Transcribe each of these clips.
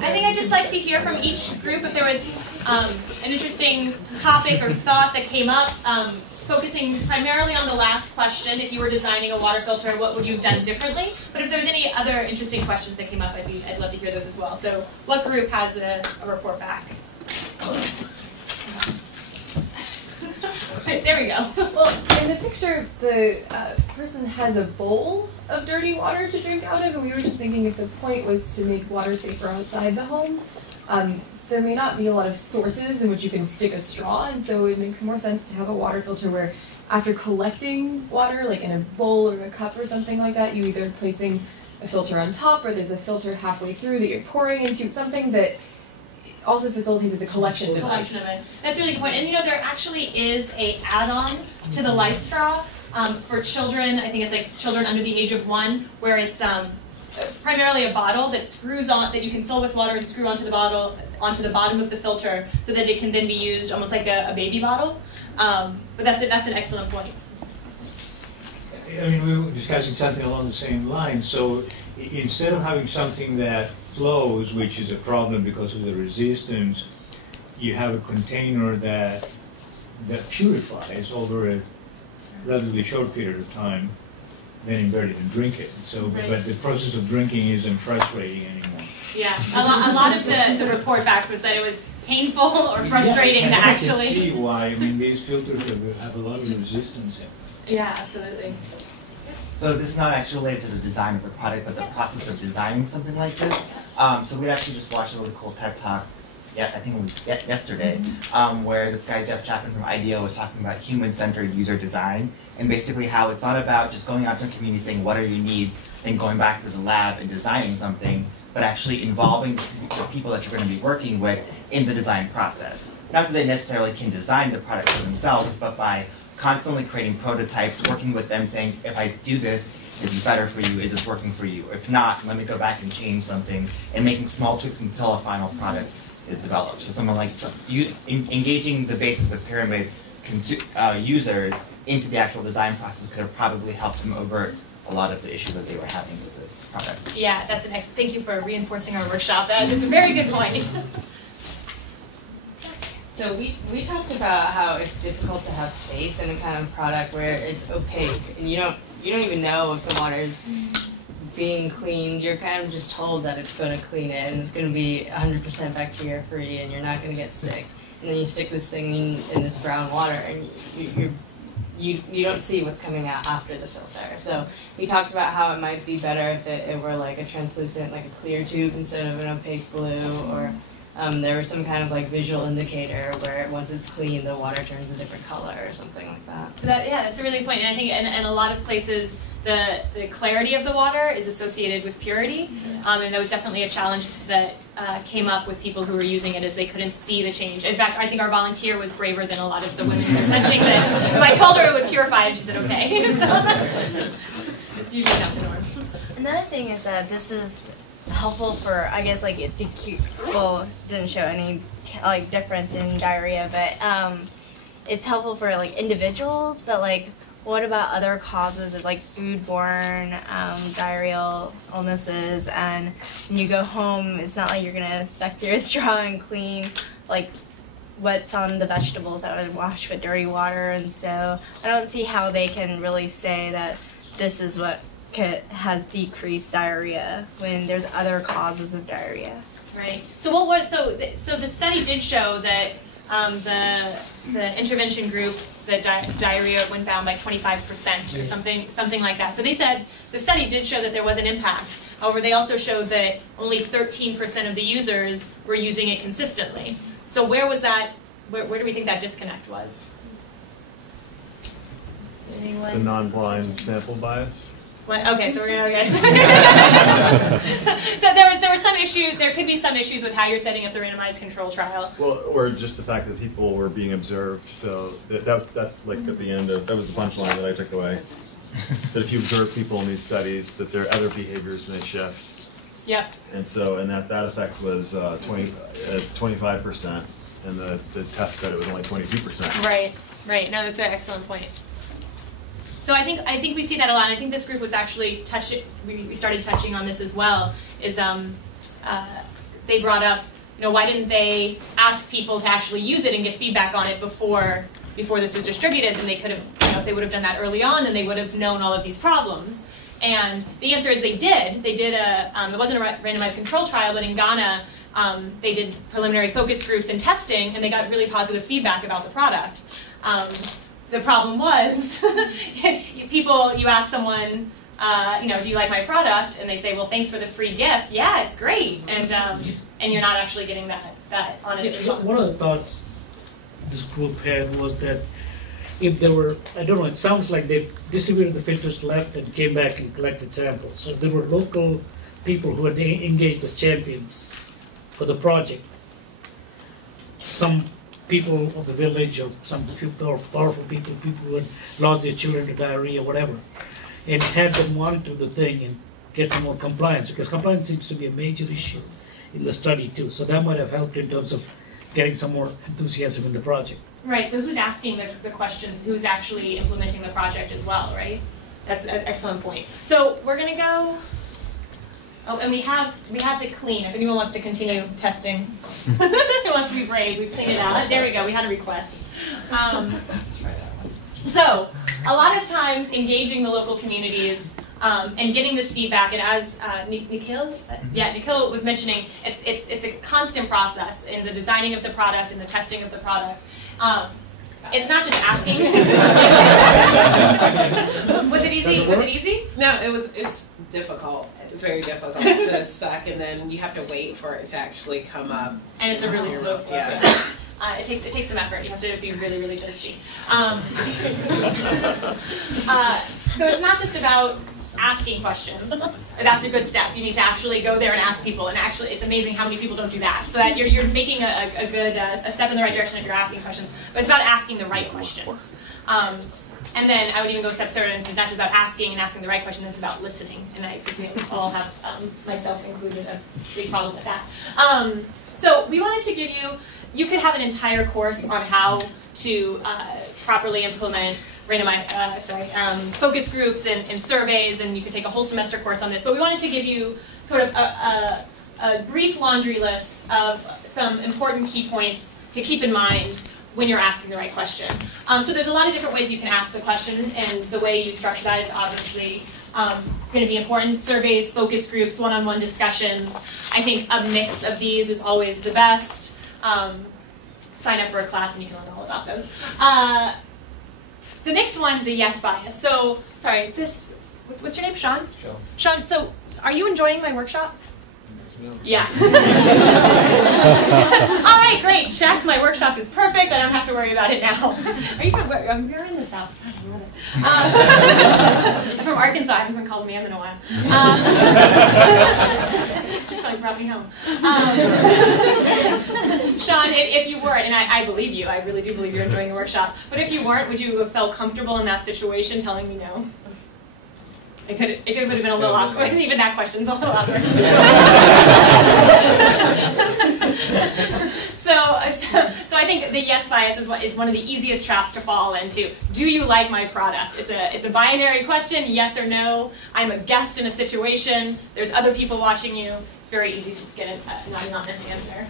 I think I'd just like to hear from each group if there was an interesting topic or thought that came up, focusing primarily on the last question. If you were designing a water filter, what would you have done differently? But if there's any other interesting questions that came up, I'd love to hear those as well. So what group has a report back? There we go. Well, in the picture, the person has a bowl of dirty water to drink out of, and we were just thinking if the point was to make water safer outside the home, there may not be a lot of sources in which you can stick a straw, and so it would make more sense to have a water filter where after collecting water, like in a bowl or a cup or something like that, you either placing a filter on top or there's a filter halfway through that you're pouring into, something that also facilitates the collection device. That's a really good point. And you know, there actually is a add-on to the LifeStraw for children. I think it's like children under the age of 1, where it's primarily a bottle that screws on, that you can fill with water and screw onto the bottle, onto the bottom of the filter, so that it can then be used almost like a baby bottle. But that's an excellent point. I mean, we were discussing something along the same lines. So instead of having something that flows, which is a problem because of the resistance, you have a container that purifies over a relatively short period of time, then invert it and drink it. So, right. But the process of drinking isn't frustrating anymore. Yeah, a lot of the report backs was that it was painful or frustrating to actually. I can see why. I mean, these filters have a lot of resistance in them. Yeah, absolutely. So this is not actually related to the design of the product, but the process of designing something like this. So we actually just watched a really cool TED Talk, I think it was yesterday, where this guy Jeff Chapman from IDEO was talking about human-centered user design, and basically how it's not about just going out to a community saying what are your needs, and going back to the lab and designing something, but actually involving the people that you're going to be working with in the design process. Not that they necessarily can design the product for themselves, but by constantly creating prototypes, working with them, saying, if I do this, is this better for you? Is this working for you? If not, let me go back and change something, and making small tweaks until a final product is developed. So someone like engaging the base of the pyramid users into the actual design process could have probably helped them avert a lot of the issues that they were having with this product. Yeah, that's an excellent. Thank you for reinforcing our workshop. That is a very good point. So we talked about how it's difficult to have faith in a kind of product where it's opaque and you don't even know if the water's being cleaned. You're kind of just told that it's going to clean it and it's going to be 100% bacteria free and you're not going to get sick. And then you stick this thing in this brown water and you don't see what's coming out after the filter. So we talked about how it might be better if it were like a translucent, like a clear tube instead of an opaque blue, or there was some kind of like visual indicator where once it's clean, the water turns a different color or something like that. Yeah, that's a really good point. And I think in a lot of places, the clarity of the water is associated with purity. And that was definitely a challenge that came up with people who were using it, as they couldn't see the change. In fact, I think our volunteer was braver than a lot of the women who were testing this. So I told her it would purify, and she said, okay. So it's usually not the norm. Another thing is that this is helpful for, I guess, like well, didn't show any like difference in diarrhea, but it's helpful for like individuals. But like, what about other causes of like foodborne diarrheal illnesses? And when you go home, it's not like you're gonna suck through a straw and clean like what's on the vegetables that were washed with dirty water. And so I don't see how they can really say that this is what has decreased diarrhea when there's other causes of diarrhea. Right. So what was so the study did show that the intervention group, the diarrhea went down by 25% or something like that. So they said the study did show that there was an impact. However, they also showed that only 13% of the users were using it consistently. So where was that? Where do we think that disconnect was? Anyone? The non-blind sample bias. Okay, so we're gonna so there were some issues. There could be some issues with how you're setting up the randomized control trial. Well, or just the fact that people were being observed. So that's like at the end of that was the punchline that I took away. That if you observe people in these studies, that their other behaviors may shift. Yep. And so that effect was 25%, and the test said it was only 22%. Right. Right. No, that's an excellent point. So I think we see that a lot. And I think this group was actually we started touching on this as well. Is they brought up, why didn't they ask people to actually use it and get feedback on it before this was distributed? And they could have, if they would have done that early on, then they would have known all of these problems. And the answer is they did. They did it wasn't a randomized control trial, but in Ghana, they did preliminary focus groups and testing, and they got really positive feedback about the product. The problem was, you ask someone, do you like my product? And they say, well, thanks for the free gift. Yeah, it's great. And you're not actually getting that honest response. One of the thoughts this group had was that if there were, I don't know, it sounds like they distributed the filters left and came back and collected samples. So there were local people who had engaged as champions for the project. Some people of the village, or some few powerful people who had lost their children to diarrhea, whatever, and had them monitor the thing and get some more compliance, because compliance seems to be a major issue in the study too. So that might have helped in terms of getting some more enthusiasm in the project. Right, so who's asking the questions, who's actually implementing the project as well, right? That's an excellent point. So we're going to go, and we have the clean, if anyone wants to continue testing. Who wants to be brave, we clean it out. There we go, we had a request. So a lot of times engaging the local communities and getting this feedback, and as Nikhil was mentioning, it's a constant process in the designing of the product and the testing of the product. It's not just asking. Was it easy? Was it easy? No, it's difficult. It's very difficult to suck, and then you have to wait for it to actually come up. And it's a really slow flow. Yeah. It takes some effort. You have to be really, really thirsty. So it's not just about asking questions. That's a good step. You need to actually go there and ask people. And actually, it's amazing how many people don't do that. So that you're making a good step in the right direction if you're asking questions. But it's about asking the right questions. And then I would even go a step further and say not just about asking and asking the right question, it's about listening. And I think we all have, myself included, a big problem with that. So we wanted to give you could have an entire course on how to properly implement focus groups and surveys, and you could take a whole semester course on this. But we wanted to give you sort of a brief laundry list of some important key points to keep in mind when you're asking the right question. So there's a lot of different ways you can ask the question, and the way you structure that is obviously going to be important. Surveys, focus groups, one-on-one discussions. I think a mix of these is always the best. Sign up for a class and you can learn all about those. The next one, the yes bias. So, sorry, is this, what's your name, Sean? Sean, so are you enjoying my workshop? Yeah. All right, great. Check. My workshop is perfect. I don't have to worry about it now. Are you from where? You're in the South. I'm from Arkansas. I haven't been called ma'am in a while. Just probably brought me home. Sean, if you weren't, and I believe you, I really do believe you're enjoying the workshop, but if you weren't, would you have felt comfortable in that situation telling me no? It could have been a little awkward. Even that question's a little awkward. So I think the yes bias is one of the easiest traps to fall into. Do you like my product? It's a binary question, yes or no. I'm a guest in a situation. There's other people watching you. It's very easy to get an honest answer.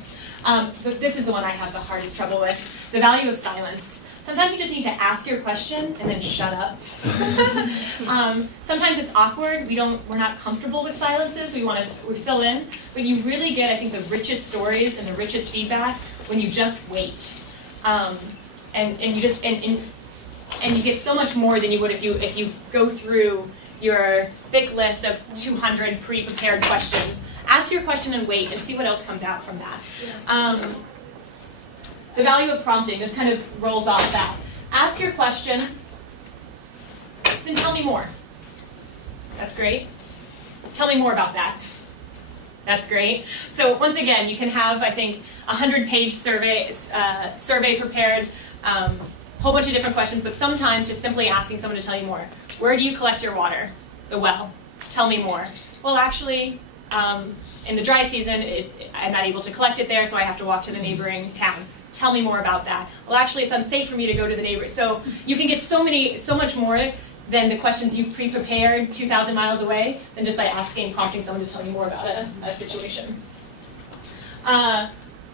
But this is the one I have the hardest trouble with. The value of silence. Sometimes you just need to ask your question and then shut up. Sometimes it's awkward. We're not comfortable with silences. We fill in. But you really get, I think, the richest stories and the richest feedback when you just wait. And you get so much more than you would if you go through your thick list of 200 pre-prepared questions. Ask your question and wait and see what else comes out from that. The value of prompting, this kind of rolls off that. Ask your question, then tell me more. That's great. Tell me more about that. That's great. So once again, you can have, I think, 100-page survey prepared, whole bunch of different questions, but sometimes just simply asking someone to tell you more. Where do you collect your water? The well. Tell me more. Well, actually, in the dry season, I'm not able to collect it there, so I have to walk to the neighboring town. Tell me more about that. Well, actually, it's unsafe for me to go to the neighbor. So you can get so much more than the questions you've pre-prepared 2,000 miles away than just by prompting someone to tell you more about a situation.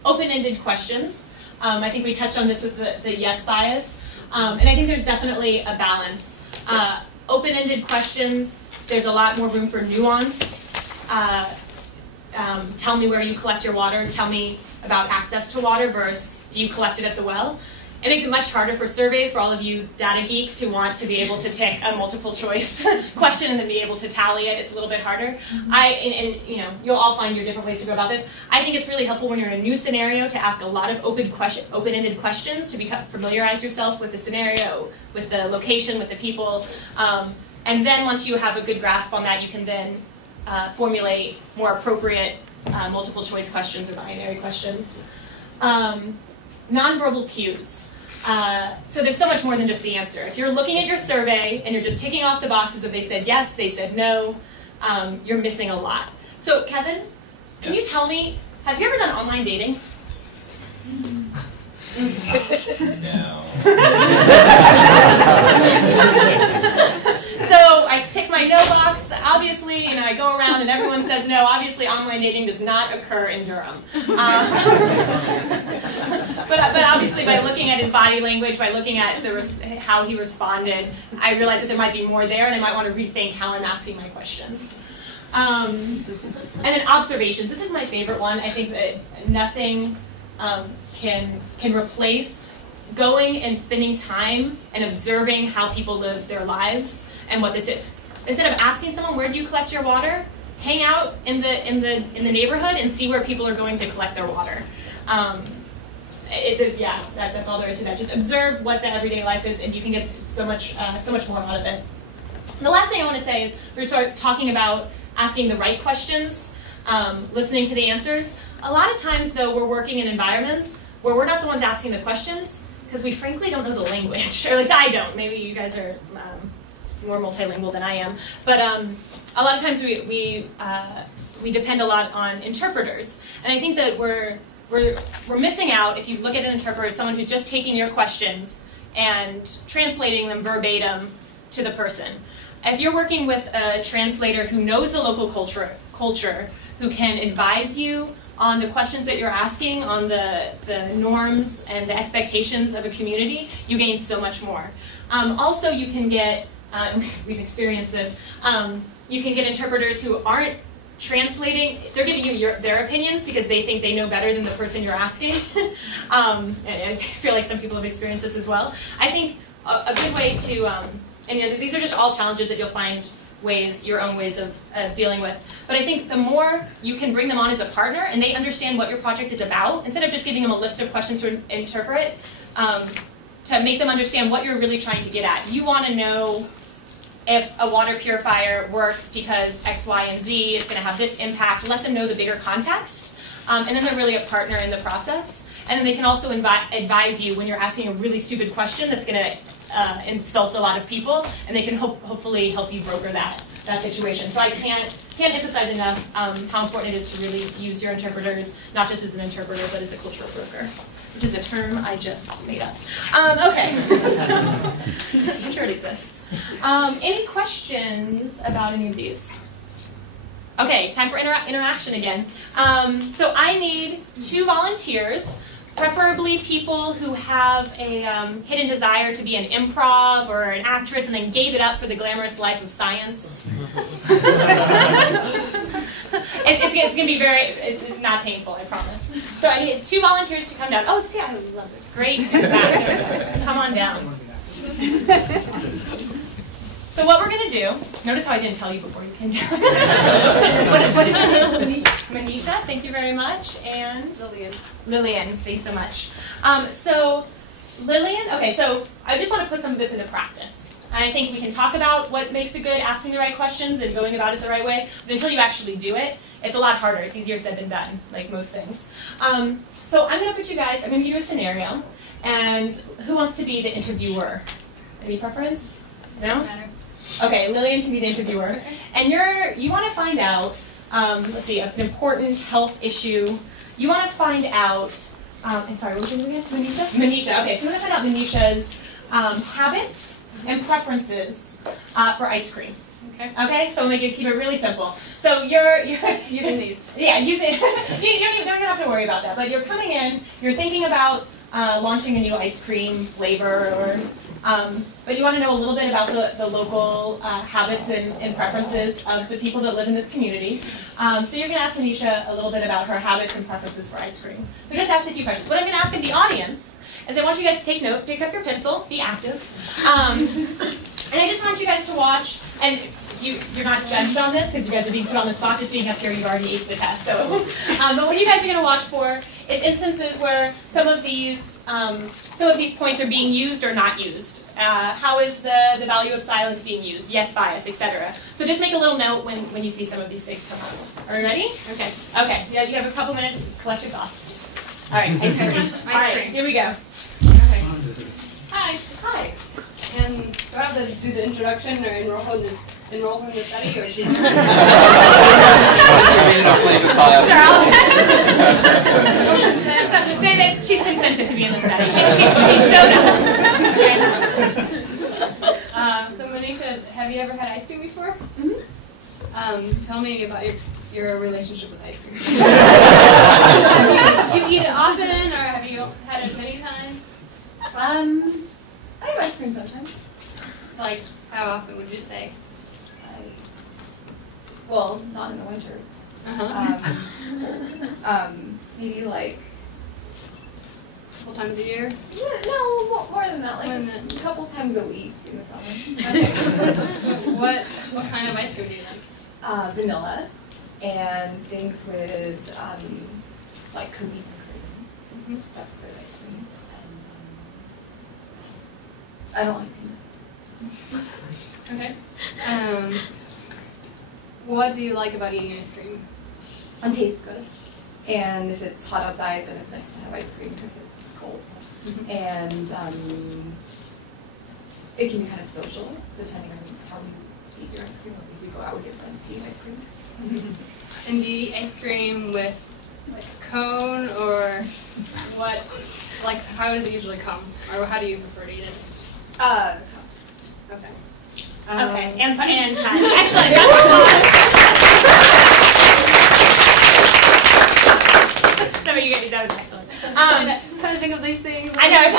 Open-ended questions. I think we touched on this with the yes bias. And I think there's definitely a balance. Open-ended questions, there's a lot more room for nuance. Tell me where you collect your water. Tell me about access to water versus do you collect it at the well. It makes it much harder for surveys for all of you data geeks who want to be able to take a multiple choice question and then be able to tally it. It's a little bit harder. And you know, you'll all find your different ways to go about this. I think it's really helpful when you're in a new scenario to ask a lot of open-ended questions to familiarize yourself with the scenario, with the location, with the people. And then once you have a good grasp on that, you can then formulate more appropriate multiple choice questions or binary questions. Nonverbal cues. So there's so much more than just the answer. If you're looking at your survey and you're just ticking off the boxes if they said yes, they said no, you're missing a lot. So Kevin, can you tell me, have you ever done online dating? No. So I tick my no box, obviously, and I go around and everyone says no. Obviously, online dating does not occur in Durham. But obviously, by looking at his body language, by looking at how he responded, I realized that there might be more there, and I might want to rethink how I'm asking my questions. And then observations. This is my favorite one. I think that nothing can replace going and spending time and observing how people live their lives and what this is. Instead of asking someone, where do you collect your water? Hang out in the neighborhood and see where people are going to collect their water. That's all there is to that. Just observe what the everyday life is, and you can get so much more out of it. The last thing I want to say is we start talking about asking the right questions, listening to the answers. A lot of times, though, we're working in environments where we're not the ones asking the questions because we frankly don't know the language, or at least I don't. Maybe you guys are more multilingual than I am. But a lot of times we depend a lot on interpreters, and I think that we're missing out if you look at an interpreter as someone who's just taking your questions and translating them verbatim to the person. If you're working with a translator who knows the local culture, who can advise you on the questions that you're asking, on the norms and the expectations of a community, you gain so much more. Also, you can get, we've experienced this, you can get interpreters who aren't translating, they're giving you their opinions because they think they know better than the person you're asking. And I feel like some people have experienced this as well. I think a good way to, and these are just all challenges that you'll find your own ways of dealing with. But I think the more you can bring them on as a partner and they understand what your project is about, instead of just giving them a list of questions to interpret, to make them understand what you're really trying to get at. You want to know if a water purifier works because X, Y, and Z, it's going to have this impact. Let them know the bigger context. And then they're really a partner in the process. And then they can also advise you when you're asking a really stupid question that's going to insult a lot of people, and they can hopefully help you broker that situation. So I can't emphasize enough how important it is to really use your interpreters, not just as an interpreter, but as a cultural broker, which is a term I just made up. Okay, I'm sure it exists. Any questions about any of these? Okay, time for interaction again. So I need 2 volunteers, preferably people who have a hidden desire to be an improv or an actress and then gave it up for the glamorous life of science. It's going to be it's not painful, I promise. So I need 2 volunteers to come down. Oh, see, I love this. Great. Come on down. So what we're going to do, notice how I didn't tell you before you came down. What is your name? Manisha, thank you very much. And Lillian, thanks so much. So Lillian, okay, so I just want to put some of this into practice. And I think we can talk about what makes it good, asking the right questions and going about it the right way, but until you actually do it, it's a lot harder. It's easier said than done, like most things. So I'm going to put you guys, I'm going to give you a scenario, and who wants to be the interviewer? Any preference? No? Okay, Lillian can be the interviewer. And you want to find out, let's see, an important health issue. You want to find out, I'm sorry, what was your name again? Manisha? Manisha, okay, so you want to find out Manisha's habits and preferences for ice cream. Okay, so I'm going to keep it really simple. So you're using these. Yeah, use it. You don't have to worry. worry about that. But you're coming in, you're thinking about launching a new ice cream flavor, or but you want to know a little bit about the local habits and preferences of the people that live in this community. So you're going to ask Anisha a little bit about her habits and preferences for ice cream. So just ask a few questions. What I'm going to ask of the audience is I want you guys to take note, pick up your pencil, be active. And I just want you guys to watch, and you're not judged on this because you guys are being put on the spot. Just being up here, you've already aced the test. So, but what you guys are going to watch for is instances where some of these points are being used or not used. How is the value of silence being used? Yes, bias, etc. So just make a little note when you see some of these things come up. Are you ready? Okay. Okay. Yeah, you have a couple minutes to collect your thoughts. All right. Ice cream. All right. Here we go. Okay. Hi. Hi. And do I have to do the introduction or enroll in the study, or she's She's consented to be in the study. She showed up. So Manisha, have you ever had ice cream before? Mm-hmm. Tell me about your relationship with ice cream. Do you eat it often, or have you had it many times? I have ice cream sometimes. Like, how often would you say? Well, not in the winter. Maybe like A couple times a year? no, more than that. Like a couple times a week in the summer. Okay. What kind of ice cream do you like? Vanilla and things with like cookies and cream. That's good ice cream. And I don't like peanut. Okay. What do you like about eating ice cream? It tastes good. And if it's hot outside, then it's nice to have ice cream because it's cold. And it can be kind of social, depending on how you eat your ice cream. Like if you go out with your friends to eat ice cream. And do you eat ice cream with like a cone, or what? Like, how does it usually come, or how do you prefer to eat it? Okay. Okay, and excellent. Round of applause. That was excellent. Kind of think of these things. I know, and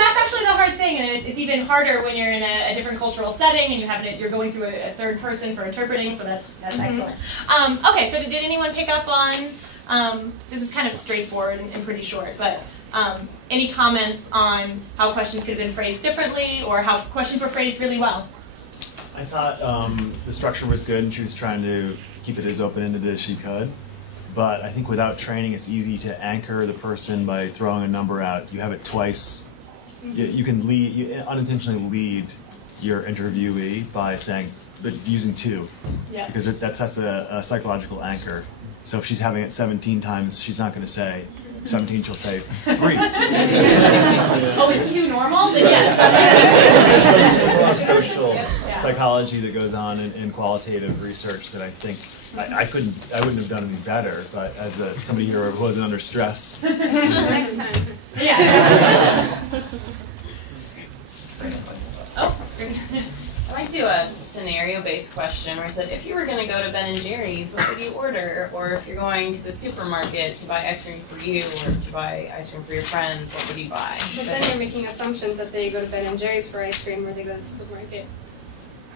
that's actually the hard thing, and it's even harder when you're in a different cultural setting and you're going through a third person for interpreting. So that's excellent. Okay, so did anyone pick up on? This is kind of straightforward and pretty short, but. Any comments on how questions could have been phrased differently, or how questions were phrased really well? I thought the structure was good, and she was trying to keep it as open-ended as she could. But I think without training, it's easy to anchor the person by throwing a number out. You have it twice. You can unintentionally lead your interviewee by using 2, because that sets a psychological anchor. So if she's having it 17 times, she's not going to say 17, she'll say 3. Oh, it's 2 normal? Then yes. There's a lot of social psychology that goes on in qualitative research that I think I wouldn't have done any better, but as somebody here who wasn't under stress. Next time. Yeah. Oh. I might do a scenario-based question where I said, if you were going to go to Ben & Jerry's, what would you order? Or if you're going to the supermarket to buy ice cream for you or to buy ice cream for your friends, what would you buy? But then you're making assumptions that they go to Ben & Jerry's for ice cream or they go to the supermarket.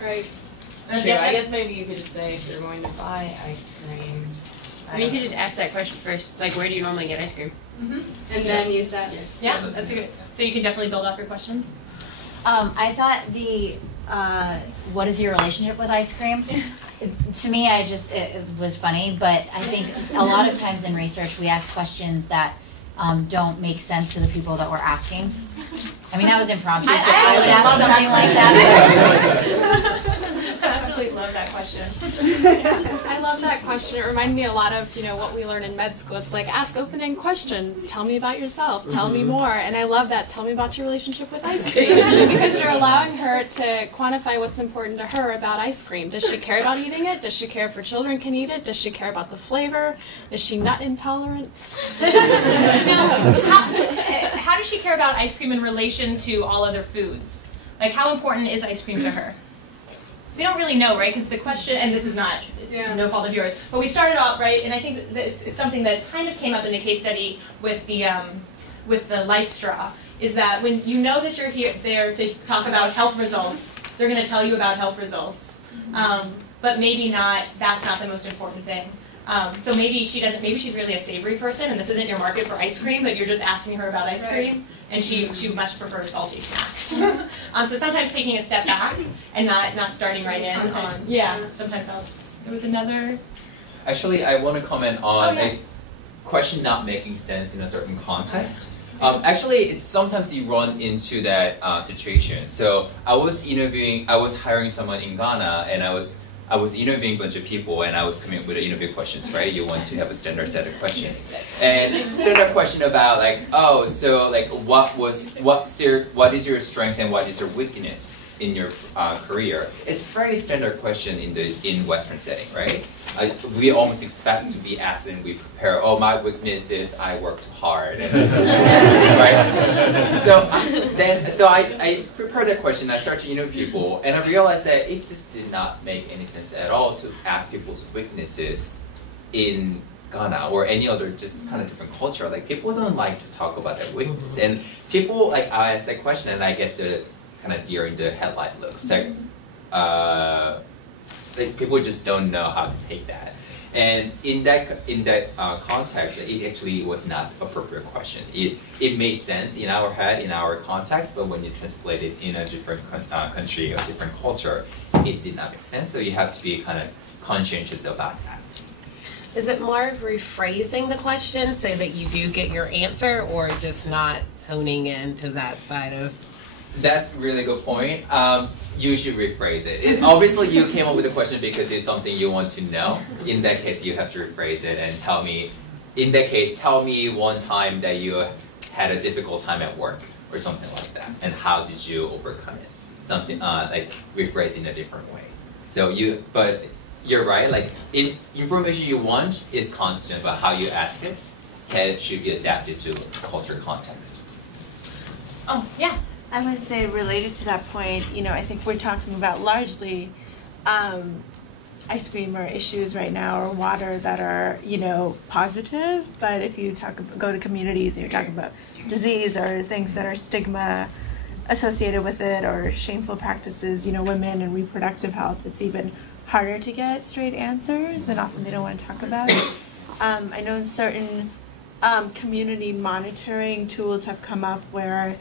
Right. True. I guess maybe you could just say if you're going to buy ice cream. I mean, you could just ask that question first. Like, where do you normally get ice cream? And then use that. Yeah, that's a good. So you can definitely build off your questions. I thought what is your relationship with ice cream? To me, it was funny, but I think a lot of times in research we ask questions that don't make sense to the people that we're asking. I mean, that was impromptu, so I would ask something like that. I absolutely love that question. I love that question. It reminded me a lot of, what we learn in med school. It's like, ask open-ended questions. Tell me about yourself. Tell me more. And I love that. Tell me about your relationship with ice cream. Because you're allowing her to quantify what's important to her about ice cream. Does she care about eating it? Does she care if her children can eat it? Does she care about the flavor? Is she nut intolerant? How does she care about ice cream in relation to all other foods? Like, how important is ice cream to her? We don't really know, right? Because the question, and this is not no fault of yours. But we started off, right, and I think that it's something that kind of came up in the case study with the LifeStraw, is that when you know that you're there to talk about health results, they're going to tell you about health results. But maybe that's not the most important thing. So maybe she's really a savory person, and this isn't your market for ice cream, but you're just asking her about ice cream, and she much prefers salty snacks. So sometimes taking a step back and not starting right in on, sometimes helps. There was another. Actually, I want to comment on a question not making sense in a certain context. Actually, sometimes you run into that situation. So I was hiring someone in Ghana, and I was interviewing a bunch of people, and I was coming up with the interview questions, right? You want to have a standard set of questions. And standard question about what is your strength and what is your weakness in your career? It's a very standard question in Western setting, right? We almost expect to be asked, and we prepare, my weakness is I work too hard, right? So I prepared that question, I started to interview people, and I realized that it just did not make any sense at all to ask people's weaknesses in Ghana or any other just kind of different culture. Like, people don't like to talk about their weakness, and people, I ask that question and I get the kind of deer in the headlight look. It's like people just don't know how to take that. And in that context, it actually was not appropriate question. It made sense in our head, in our context, but when you translate it in a different country or different culture, it did not make sense. So you have to be kind of conscientious about that. Is it more of rephrasing the question so that you do get your answer, or just not honing into that side of? That's a really good point. You should rephrase it. Obviously, you came up with the question because it's something you want to know. In that case, you have to rephrase it and tell me, in that case, tell me one time that you had a difficult time at work or something like that, and how did you overcome it? Something like rephrase in a different way. So but you're right, like information you want is constant, but how you ask it should be adapted to culture context. Oh, yeah. I want to say, related to that point, I think we're talking about largely ice cream or issues right now, or water that are, positive. But if you go to communities and you're talking about disease or things that are stigma associated with it, or shameful practices, women and reproductive health, it's even harder to get straight answers, and often they don't want to talk about it. I know certain community monitoring tools have come up where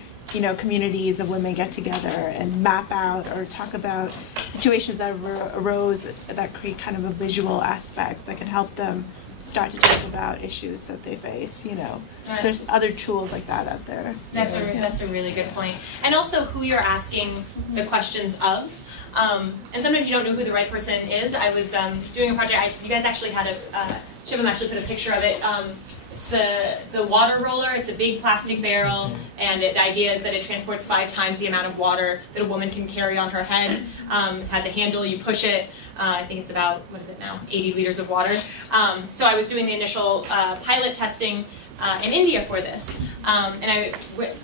communities of women get together and map out or talk about situations that arose that create kind of a visual aspect that can help them start to talk about issues that they face. There's other tools like that out there. That's a really good point. And also who you're asking the questions of. And sometimes you don't know who the right person is. I was doing a project. You guys actually had Shivam actually put a picture of it. The water roller. It's a big plastic barrel, and the idea is that it transports 5 times the amount of water that a woman can carry on her head. It has a handle. You push it. I think it's about, 80 liters of water. So I was doing the initial pilot testing in India for this. And I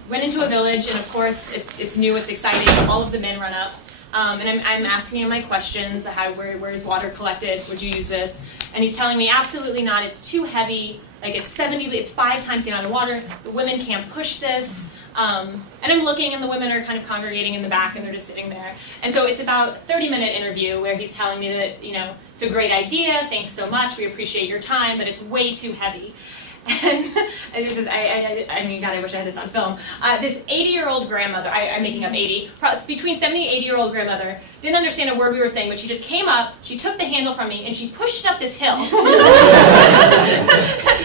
went into a village, and of course it's new, it's exciting. All of the men run up. And I'm asking him my questions. Where is water collected? Would you use this? And he's telling me, absolutely not. It's too heavy. Like, it's 5 times the amount of water. The women can't push this. And I'm looking, and the women are kind of congregating in the back, and they're just sitting there. And so it's about a 30-minute interview where he's telling me that, it's a great idea. Thanks so much. We appreciate your time, but it's way too heavy. And this is, God, I wish I had this on film. This 80-year-old grandmother, I'm making up 80, between 70 and 80-year-old grandmother, didn't understand a word we were saying, but she just came up, she took the handle from me, and she pushed up this hill.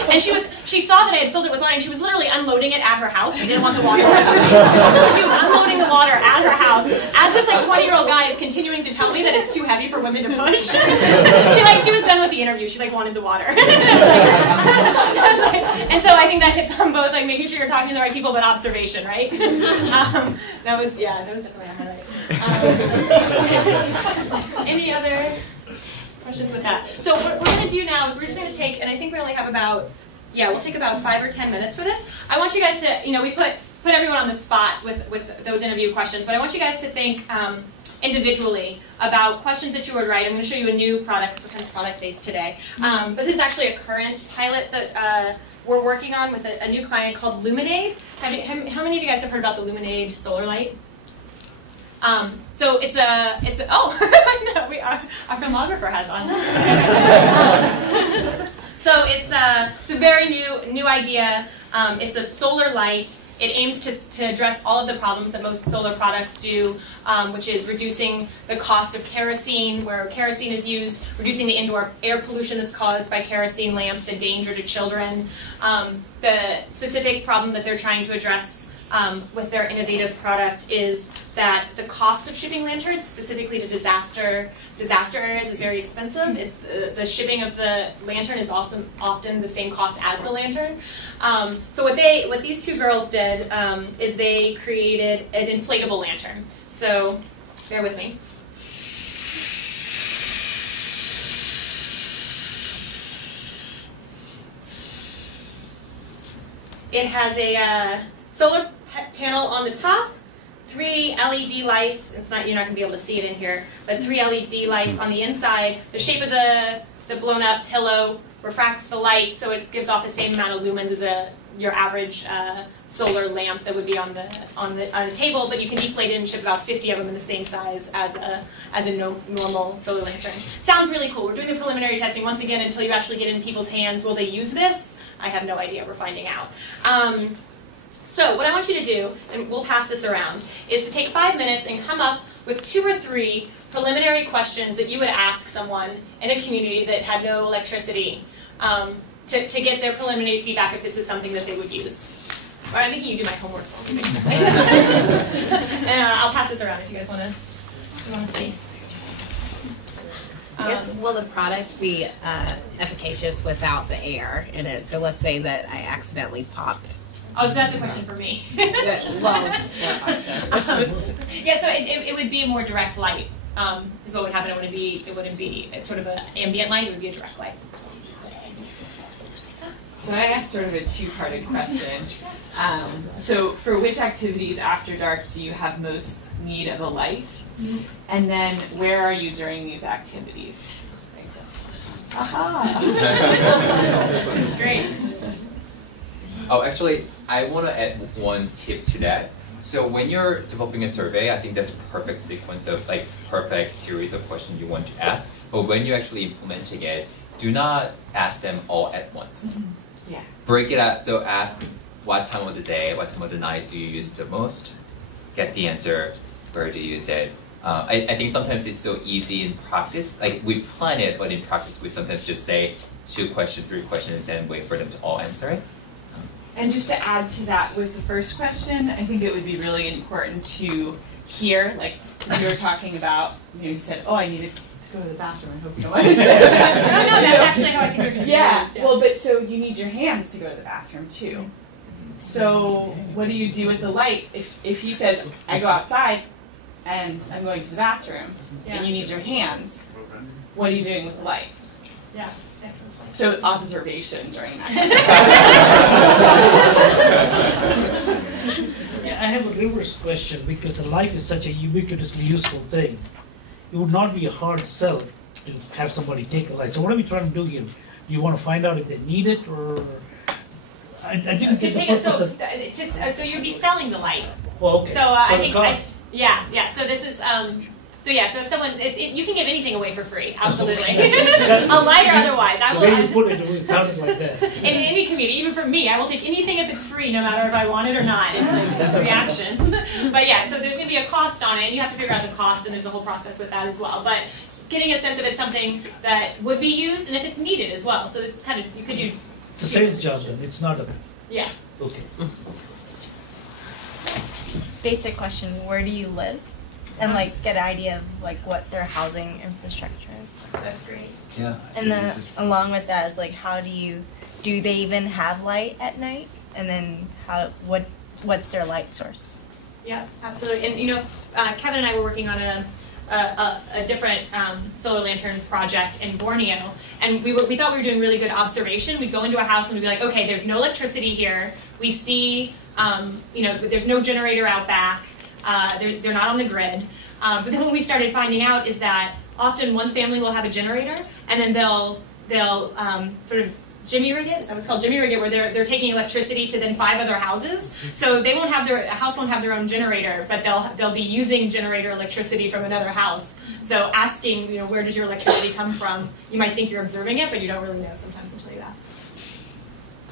And she saw that I had filled it with water, and she was literally unloading it at her house. She didn't want the water. She was unloading the water at her house, as this 20-year-old guy is continuing to tell me that it's too heavy for women to push. She was done with the interview. She wanted the water. And so I think that hits on both, making sure you're talking to the right people, but observation, right? That was definitely a highlight. Any other questions with that? So what we're going to do now is we're just going to take, and I think we only have we'll take about 5 or 10 minutes for this. I want you guys to, we put everyone on the spot with those interview questions, but I want you guys to think, individually about questions that you would write. I'm going to show you a new product, because product-based today. But this is actually a current pilot that we're working on with a new client called Luminade. How many of you guys have heard about the Luminade solar light? So it's a oh, no, our filmographer has on. So it's a very new idea. It's a solar light. It aims to address all of the problems that most solar products do, which is reducing the cost of kerosene, where kerosene is used, reducing the indoor air pollution that's caused by kerosene lamps, the danger to children. The specific problem that they're trying to address with their innovative product is that the cost of shipping lanterns, specifically to disaster areas, is very expensive. It's the shipping of the lantern is also often the same cost as the lantern. So what these two girls did is they created an inflatable lantern. So bear with me. It has a solar panel on the top, 3 LED lights. You're not going to be able to see it in here, but 3 LED lights on the inside. The shape of the blown up pillow refracts the light, so it gives off the same amount of lumens as your average solar lamp that would be on a table. But you can deflate it and ship about 50 of them in the same size as a normal solar lantern. Sounds really cool. We're doing the preliminary testing once again until you actually get it in people's hands. Will they use this? I have no idea. We're finding out. So what I want you to do, and we'll pass this around, is to take 5 minutes and come up with 2 or 3 preliminary questions that you would ask someone in a community that had no electricity to get their preliminary feedback if this is something that they would use. All right, I'm making you do my homework. And I'll pass this around if you guys want to see. I guess, will the product be efficacious without the air in it? So let's say that I accidentally popped. Oh, so that's a question for me. Yeah, so it would be a more direct light, is what would happen. It wouldn't be sort of an ambient light, it would be a direct light. So I asked sort of a two-parted question. So for which activities after dark do you have most need of a light? Mm-hmm. And then where are you during these activities? Aha! That's great. Oh, actually, I want to add one tip to that. So when you're developing a survey, I think that's a perfect sequence of perfect series of questions you want to ask. But when you're actually implementing it, do not ask them all at once. Mm-hmm. Yeah. Break it out. So ask what time of the day, what time of the night do you use it the most? Get the answer. Where do you use it? I think sometimes it's so easy in practice. Like we plan it, but in practice we sometimes just say 2 questions, 3 questions, and wait for them to all answer it. And just to add to that with the first question, I think it would be really important to hear, like you were talking about, you said, oh, I needed to go to the bathroom. I hope you don't want to say that. No, that's actually how I can hear. Yeah, well, but so you need your hands to go to the bathroom too. So what do you do with the light? If he says, I go outside and I'm going to the bathroom, and you need your hands, what are you doing with the light? Yeah. So observation during that. Yeah, I have a reverse question, because a light is such a ubiquitously useful thing. It would not be a hard sell to have somebody take a light. So what are we trying to do here? Do you want to find out if they need it, or I didn't get the purpose of. So you'd be selling the light. Well, okay. So I think yeah. So this is. So if someone, you can give anything away for free, absolutely. A light or otherwise. The way you put it sounded like that. In any community, even for me, I will take anything if it's free, no matter if I want it or not. It's a reaction. But yeah, so there's going to be a cost on it, and you have to figure out the cost, and there's a whole process with that as well. But getting a sense of it's something that would be used, and if it's needed as well. So this kind of, you could do. It's a sales job then, it's not a. Yeah. Okay. Basic question, where do you live? And get an idea of what their housing infrastructure is. That's great. Yeah. And then along with that is how do they even have light at night? And then what's their light source? Yeah, absolutely. And Kevin and I were working on a different solar lantern project in Borneo, and we thought we were doing really good observation. We'd go into a house and we'd be like, okay, there's no electricity here. We see, there's no generator out back. They're not on the grid. But then what we started finding out is that often one family will have a generator, and then they'll sort of jimmy rig it. Is that what's called? Jimmy rig it, where they're taking electricity to then 5 other houses. So they won't have a house won't have their own generator, but they'll be using generator electricity from another house. So asking, where does your electricity come from? You might think you're observing it, but you don't really know sometimes until you ask.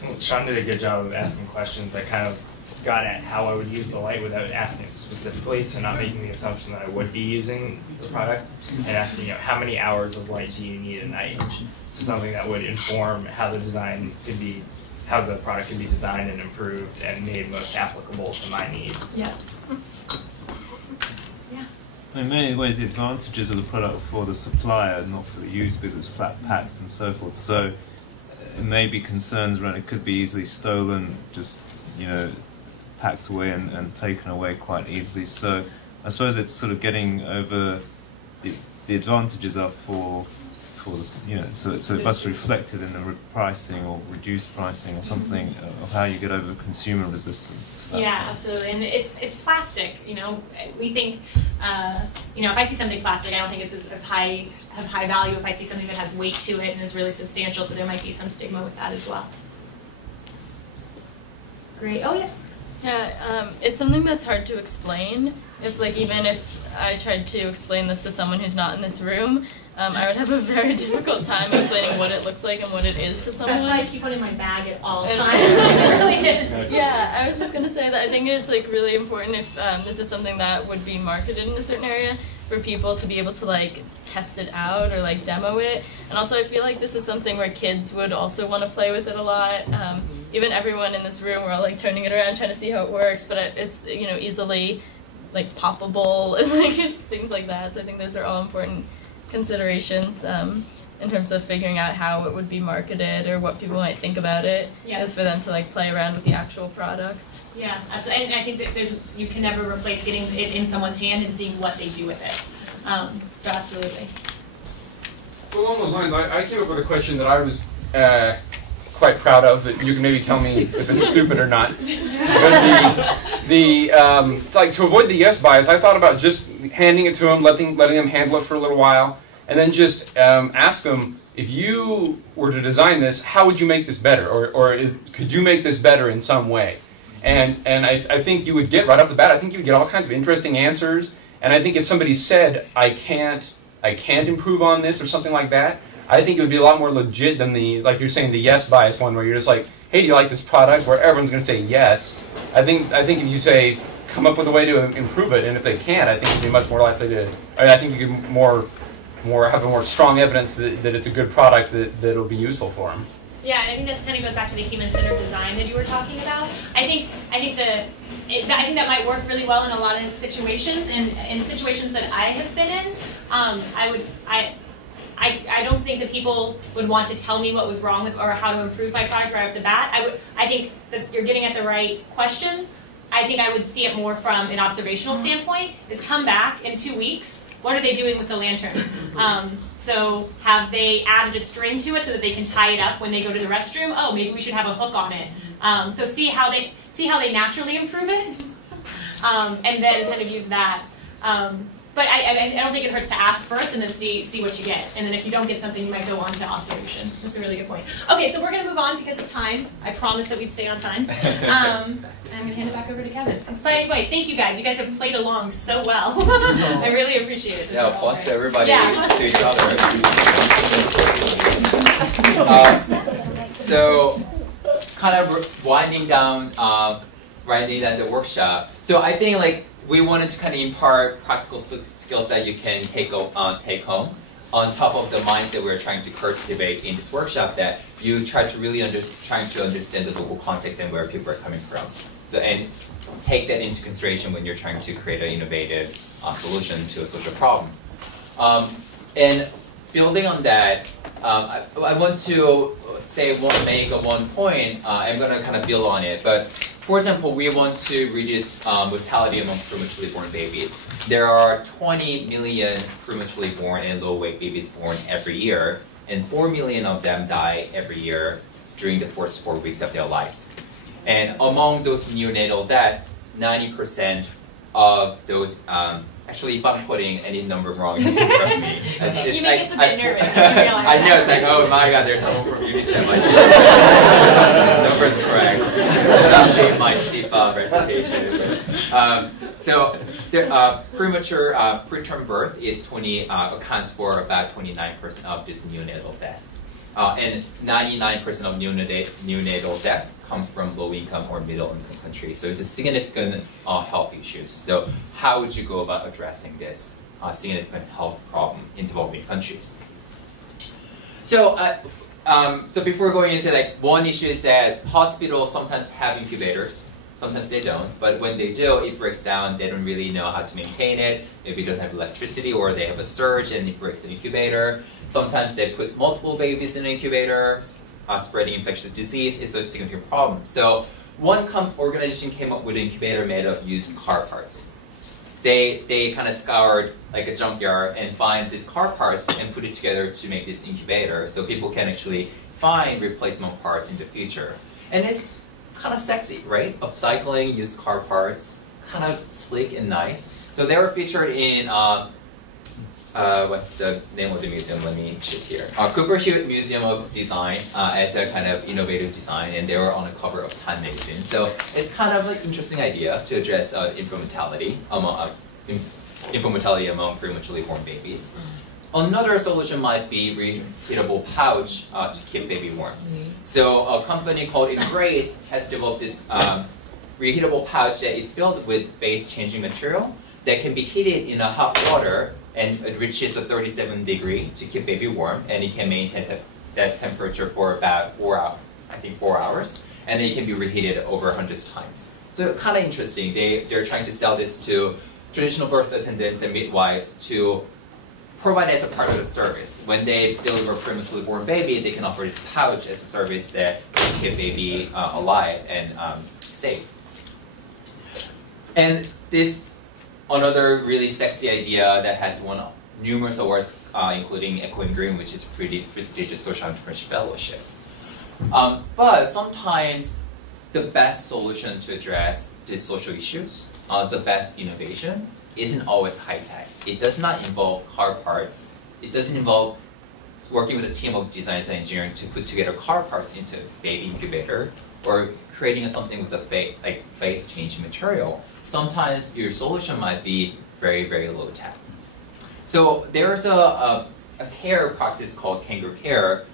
Well, Sean did a good job of asking questions that kind of got at how I would use the light without asking it specifically, so not making the assumption that I would be using the product, and asking, how many hours of light do you need a night? So something that would inform how the design could be, how the product could be designed and improved and made most applicable to my needs. Yeah. In many ways, the advantages of the product for the supplier, not for the user, because it's flat packed and so forth. So it may be concerns around it could be easily stolen, just packed away and taken away quite easily. So I suppose it's sort of getting over the advantages are for the, so it must be reflected in the pricing or reduced pricing or something of how you get over consumer resistance to that. Yeah, absolutely, and it's plastic. We think if I see something plastic, I don't think it's of high value. If I see something that has weight to it and is really substantial, so there might be some stigma with that as well. Great. Oh yeah. Yeah, it's something that's hard to explain. Even if I tried to explain this to someone who's not in this room, I would have a very difficult time explaining what it looks like and what it is to someone. That's why I keep it in my bag at all times. It really is. Yeah, I was just going to say that I think it's really important if this is something that would be marketed in a certain area for people to be able to test it out or demo it. And also I feel like this is something where kids would also want to play with it a lot. Even everyone in this room, we're all turning it around trying to see how it works, but it's easily poppable and things like that. So I think those are all important considerations in terms of figuring out how it would be marketed or what people might think about it. Yeah. Is for them to play around with the actual product. Yeah, absolutely. And I think that you can never replace getting it in someone's hand and seeing what they do with it. So absolutely. So along those lines, I came up with a question that I was quite proud of, that you can maybe tell me if it's stupid or not. But to avoid the yes bias, I thought about just handing it to them, letting them handle it for a little while, and then just ask them, if you were to design this, how would you make this better? Or could you make this better in some way? And I think you would get, right off the bat, I think you would get all kinds of interesting answers. And I think if somebody said, I can't improve on this or something like that, I think it would be a lot more legit than like you're saying, the yes bias one, where you're just like, hey, do you like this product? Where everyone's going to say yes. I think if you say, come up with a way to improve it, and if they can't, I think you'd be much more likely to. I think you could have a more strong evidence that it's a good product that it'll be useful for them. Yeah, and I think that kind of goes back to the human-centered design that you were talking about. I think that might work really well in a lot of situations. In situations that I have been in, I don't think that people would want to tell me what was wrong with or how to improve my product right off the bat. I think that you're getting at the right questions. I think I would see it more from an observational standpoint. Is come back in 2 weeks. What are they doing with the lantern? So have they added a string to it so that they can tie it up when they go to the restroom? Oh, maybe we should have a hook on it. So see how they naturally improve it, and then kind of use that. But I don't think it hurts to ask first and then see what you get. And then if you don't get something, you might go on to observation. That's a really good point. Okay, so we're going to move on because of time. I promised that we'd stay on time. I'm going to hand it back over to Kevin. By the way, thank you guys. You guys have played along so well. I really appreciate it. Yeah, plus to everybody, yeah. to each other. So, kind of winding down the workshop. So I think we wanted to kind of impart practical skills that you can take home on top of the mindset we're trying to cultivate in this workshop, that you try to really trying to understand the local context and where people are coming from. So, and take that into consideration when you're trying to create an innovative solution to a social problem. And building on that, I want to make one point. I'm going to kind of build on it, but for example, we want to reduce mortality among prematurely born babies. There are 20 million prematurely born and low-weight babies born every year, and 4 million of them die every year during the first 4 weeks of their lives. And among those neonatal deaths, 90% of those Actually, if I'm putting any number wrong, just correct me. You make us a bit nervous. I know, it's like, oh my god, there's someone from UNICEF. Number's correct. That'll shape my CFA reputation. So, premature preterm birth accounts for about 29% of this neonatal death. And 99% of neonatal death comes from low-income or middle-income countries. So it's a significant health issue. So how would you go about addressing this significant health problem in developing countries? So, so before going into one issue is that hospitals sometimes have incubators. Sometimes they don't, but when they do, it breaks down. They don't really know how to maintain it. Maybe they don't have electricity, or they have a surge and it breaks the incubator. Sometimes they put multiple babies in an incubator, spreading infectious disease. It's a significant problem. So one organization came up with an incubator made of used car parts. They kind of scoured like a junkyard and find these car parts and put it together to make this incubator, so people can actually find replacement parts in the future. And it's kind of sexy, right? Upcycling used car parts, kind of sleek and nice. So they were featured in, what's the name of the museum? Let me check here. Cooper Hewitt Museum of Design as a kind of innovative design, and they were on the cover of Time magazine. So it's kind of an interesting idea to address infant mortality among prematurely born babies. Another solution might be reheatable pouch to keep baby warm. So a company called Embrace has developed this reheatable pouch that is filled with phase-changing material that can be heated in a hot water, and it reaches a 37 degree to keep baby warm, and it can maintain that temperature for about 4 hours, and then it can be reheated over hundreds of times. So kind of interesting. They're trying to sell this to traditional birth attendants and midwives to provide as a part of the service. When they deliver a prematurely born baby, they can offer this pouch as a service that can keep baby alive and safe. And this another really sexy idea that has won numerous awards, including Echo and Green, which is a pretty prestigious social entrepreneurship fellowship. But sometimes the best solution to address these social issues, the best innovation, isn't always high-tech. It does not involve car parts. It doesn't involve working with a team of designers and engineers to put together car parts into a baby incubator, or creating something with a phase-changing material. Sometimes your solution might be very, very low-tech. So there's a care practice called kangaroo care,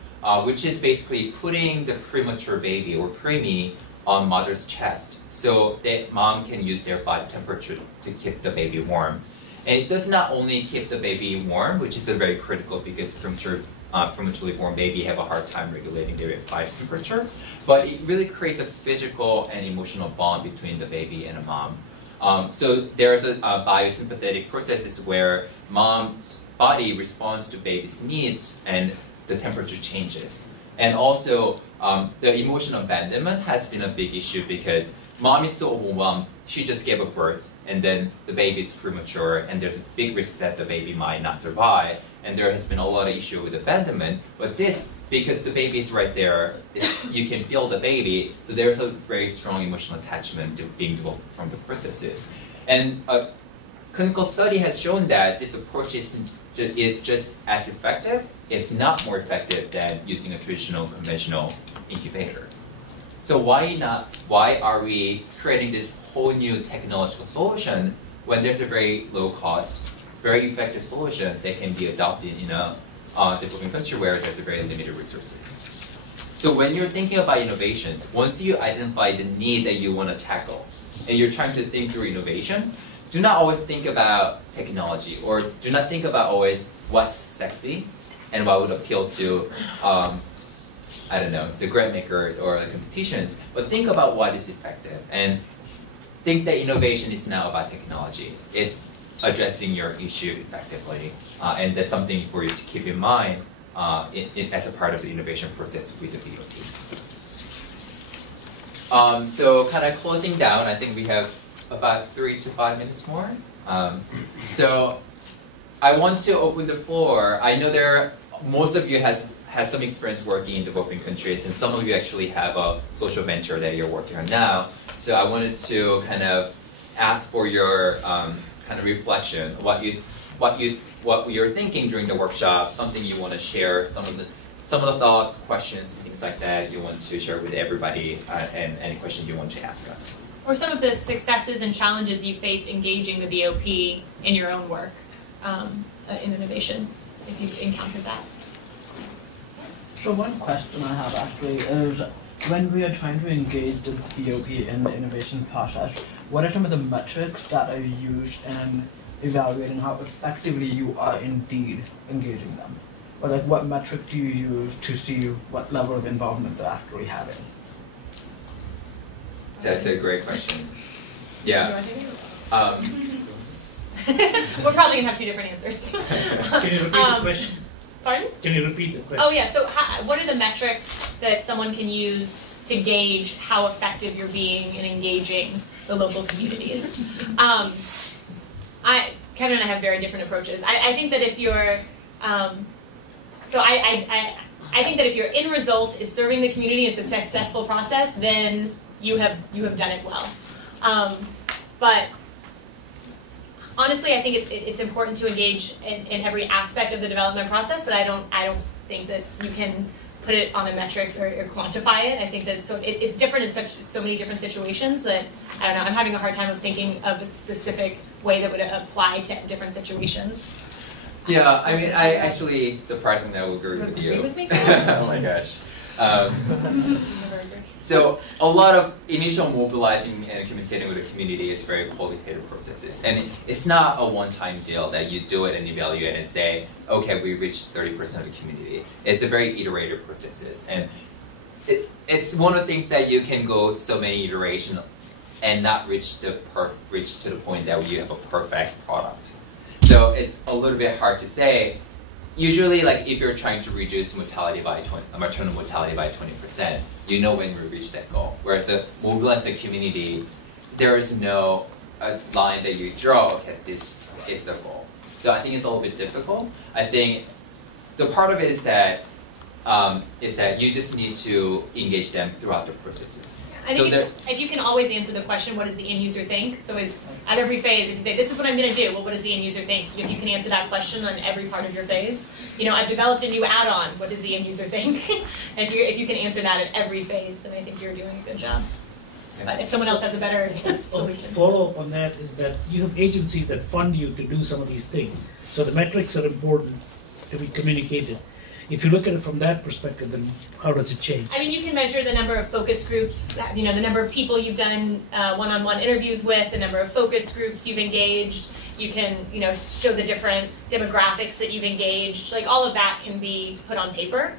which is basically putting the premature baby or preemie on mother's chest, so that mom can use their body temperature to keep the baby warm. And it does not only keep the baby warm, which is very critical because prematurely born baby have a hard time regulating their body temperature, but it really creates a physical and emotional bond between the baby and a mom. So there's a biosympathetic processes where mom's body responds to baby's needs and the temperature changes. And also, the emotional abandonment has been a big issue because mom is so overwhelmed, she just gave birth, and then the baby is premature, and there's a big risk that the baby might not survive, and there has been a lot of issue with abandonment. But this, because the baby is right there, you can feel the baby, so there's a very strong emotional attachment to being developed from the processes. And a clinical study has shown that this approach is just as effective, if not more effective, than using a traditional conventional incubator. So why are we creating this whole new technological solution when there's a very low cost, very effective solution that can be adopted in a developing country where there's a very limited resources? So when you're thinking about innovations, once you identify the need that you want to tackle, and you're trying to think through innovation, do not always think about technology, or do not think about always what's sexy and what would appeal to, I don't know, the grant makers or the competitions, but think about what is effective, and think that innovation is now about technology. It's addressing your issue effectively, and that's something for you to keep in mind as a part of the innovation process with the BOP. So kind of closing down, I think we have about 3 to 5 minutes more. So I want to open the floor. I know most of you has some experience working in developing countries, and some of you actually have a social venture that you're working on now. So I wanted to kind of ask for your kind kind of reflection, what you're thinking during the workshop, something you want to share, some of the thoughts, questions, things like that you want to share with everybody, and any question you want to ask us. Or some of the successes and challenges you faced engaging the BOP in your own work in innovation, if you've encountered that. So one question I have actually is, when we are trying to engage the BOP in the innovation process, what are some of the metrics that are used in evaluating how effectively you are indeed engaging them? Or like what metric do you use to see what level of involvement they're actually having? That's a great question. Yeah. We're probably going to have two different answers. Can you repeat the question? Pardon? Can you repeat the question? Oh yeah, so what are the metrics that someone can use to gauge how effective you're being in engaging the local communities? Kevin and I have very different approaches. I think that if you're, I think that if your end result is serving the community, it's a successful process, then you have done it well. But honestly, I think it's important to engage in every aspect of the development process, but I don't think that you can put it on a metrics or quantify it. I think that it's different in so many different situations that, I don't know, I'm having a hard time of thinking of a specific way that would apply to different situations. Yeah, I mean, I actually, surprisingly, I will agree with you. Agree with me? Oh my gosh. So a lot of initial mobilizing and communicating with the community is very qualitative processes. And it's not a one-time deal that you do it and evaluate and say, okay, we reached 30% of the community. It's a very iterative processes. And it's one of the things that you can go so many iterations and not reach to the point that you have a perfect product. So it's a little bit hard to say. Usually, like if you're trying to reduce maternal mortality by 20%, you know when we reach that goal. Whereas a mobilize the community, there is no line that you draw. Okay, this is the goal. So I think it's a little bit difficult. I think the part of it is that you just need to engage them throughout the processes. I think if you can always answer the question, what does the end user think? So at every phase, if you say, this is what I'm going to do, well, what does the end user think? If you can answer that question on every part of your phase. You know, I've developed a new add-on, what does the end user think? If you can answer that at every phase, then I think you're doing a good job. But if someone else has a better solution. Follow-up on that is that you have agencies that fund you to do some of these things. So the metrics are important to be communicated. If you look at it from that perspective, then how does it change? I mean, you can measure the number of focus groups, you know, the number of people you've done one-on-one interviews with, the number of focus groups you've engaged. You can, you know, show the different demographics that you've engaged. Like all of that can be put on paper.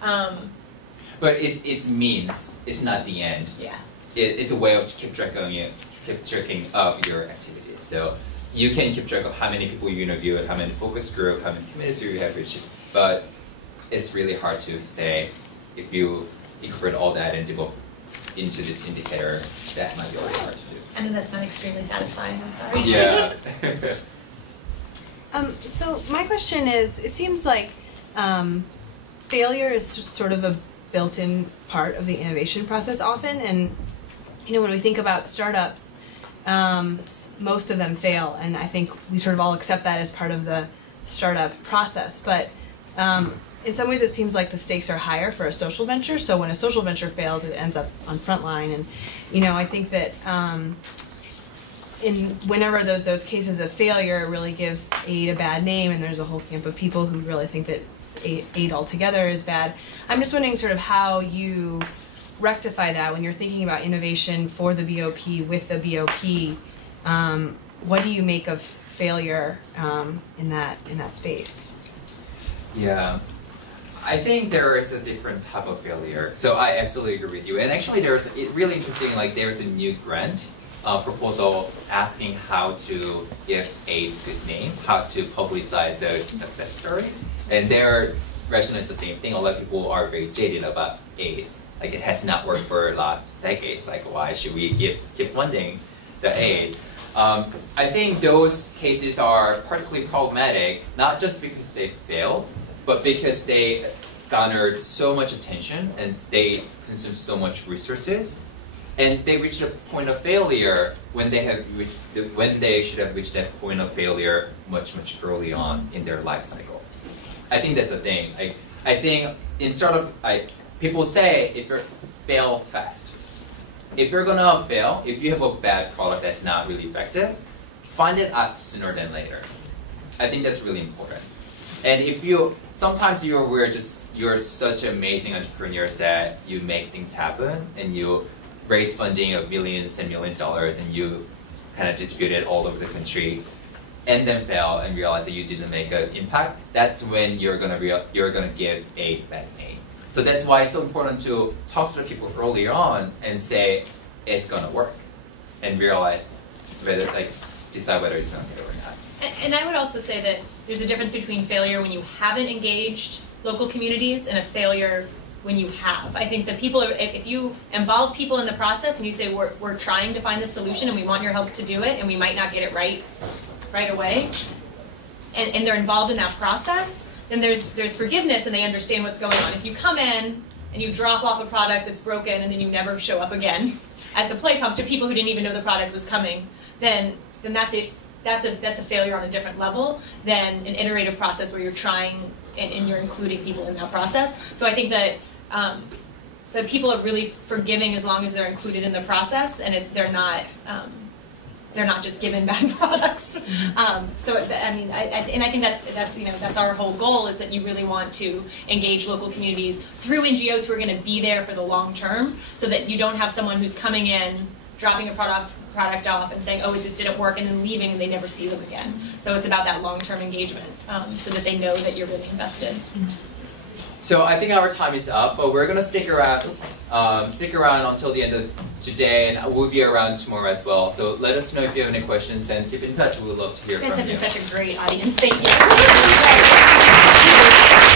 But it's means. It's not the end. Yeah. It's a way of keep track of your activities. So you can keep track of how many people you interviewed, how many focus group, how many committees you have reached. But it's really hard to say if you incorporate all that into this indicator. That might be really hard to do. I know that's not extremely satisfying. I'm sorry. Yeah. So my question is, it seems like failure is sort of a built-in part of the innovation process often, and you know, when we think about startups, most of them fail, and I think we sort of all accept that as part of the startup process. But in some ways, it seems like the stakes are higher for a social venture. So when a social venture fails, it ends up on frontline, and you know, I think that whenever those cases of failure, it really gives aid a bad name, and there's a whole camp of people who really think that aid altogether is bad. I'm just wondering sort of how you rectify that when you're thinking about innovation for the BOP with the BOP. What do you make of failure in that space? Yeah. I think there is a different type of failure. So I absolutely agree with you. And actually there's really interesting, like there's a new grant proposal asking how to give aid good name, how to publicize a success story. And their rationale is the same thing. A lot of people are very jaded about aid. Like it has not worked for last decades. Like why should we keep funding the aid? I think those cases are particularly problematic, not just because they failed, but because they garnered so much attention and they consumed so much resources, and they reach a point of failure when they should have reached that point of failure much early on in their life cycle. I think that's the thing. I think in startup, people say if you fail fast. If you're gonna fail, if you have a bad product that's not really effective, find it out sooner than later. I think that's really important. And if sometimes you're such amazing entrepreneurs that you make things happen and you raise funding of millions and millions of dollars and you kind of distribute it all over the country and then fail and realize that you didn't make an impact, that's when you're gonna give a bad name. So that's why it's so important to talk to the people early on and say it's gonna work and realize whether decide whether it's gonna hit or not. And I would also say that there's a difference between failure when you haven't engaged local communities and a failure when you have. I think that if you involve people in the process and you say we're trying to find the solution and we want your help to do it and we might not get it right away, and they're involved in that process, then there's forgiveness and they understand what's going on. If you come in and you drop off a product that's broken and then you never show up again as the PlayPump to people who didn't even know the product was coming, then that's it. That's a failure on a different level than an iterative process where you're trying and you're including people in that process. So I think that people are really forgiving as long as they're included in the process and they're not just given bad products. So I mean, I think that's our whole goal, is that you really want to engage local communities through NGOs who are going to be there for the long term, so that you don't have someone who's coming in, dropping a product off and saying, oh, this didn't work, and then leaving and they never see them again. So it's about that long-term engagement, so that they know that you're really invested. So I think our time is up, but we're going to stick around until the end of today, and we'll be around tomorrow as well. So let us know if you have any questions, and keep in touch. We would love to hear from you. You guys have been such a great audience. Thank you.